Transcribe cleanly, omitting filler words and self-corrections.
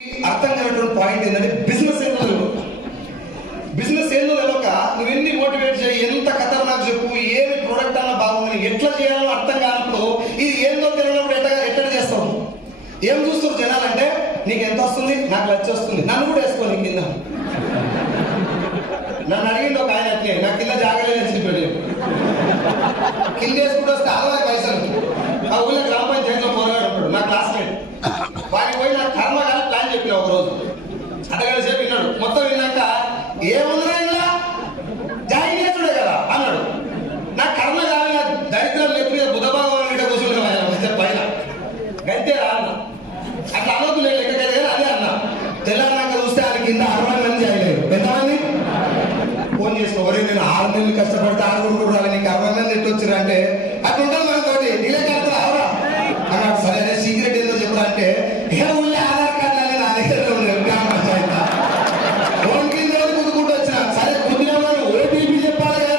అర్థం కానటువంటి పాయింట్ ఏంటంటే బిజినెస్ ఏందో తెలవక నువ్వు ఎన్ని మోటివేట్ చేయి, ఎంత ఖతర్నాక్ చెప్పు, ఏమి ప్రోడక్ట్ అన్నా బాగుందని ఎట్లా చేయాలో అర్థం కానప్పుడు ఇది ఏందో తెలియనప్పుడు ఎట్లా చేస్తావు? ఏం చూస్తారు జనాలంటే నీకు ఎంత వస్తుంది, నాకు లక్ష వస్తుంది, నన్ను కూడా వేసుకో నీ కింద. నన్ను అడిగింది ఒక ఆయన అట్లే, నా కింద జాగలేదని చెప్పాడు. కింద వేసుకుంటూ వస్తే 60 పైసలు. ఆ ఊళ్ళో గ్రామ పంచాయతీలో పోరాడు ఉంటాడు నా క్లాస్మేట్. వారికి పోయి నాకు కర్మ కానీ ప్లాన్ చెప్పిన ఒకరోజు అట్టగానే సేపు విన్నాడు. మొత్తం విన్నాక ఏముందిరా ఇలా జాయిన్ చేసుడే కదా అన్నాడు. నాకు కర్మ కానీ నా దరిద్రం లేకపోతే బుధభాగం మీద కూర్చుంటే పైన గంతేరా అన్న. అట్లా అనొద్దు, నేను లెక్క కదా అదే అన్నా. తెలంగాణ చూస్తే ఆయన కింద 60 మంది జాయిన్ అయ్యారు. ఎంతమంది ఫోన్ చేసుకోవాలి, నేను 6 నెలలు కష్టపడితే 6 కూడా నీకు 60 మంది ఎట్టు వచ్చిరా అంటే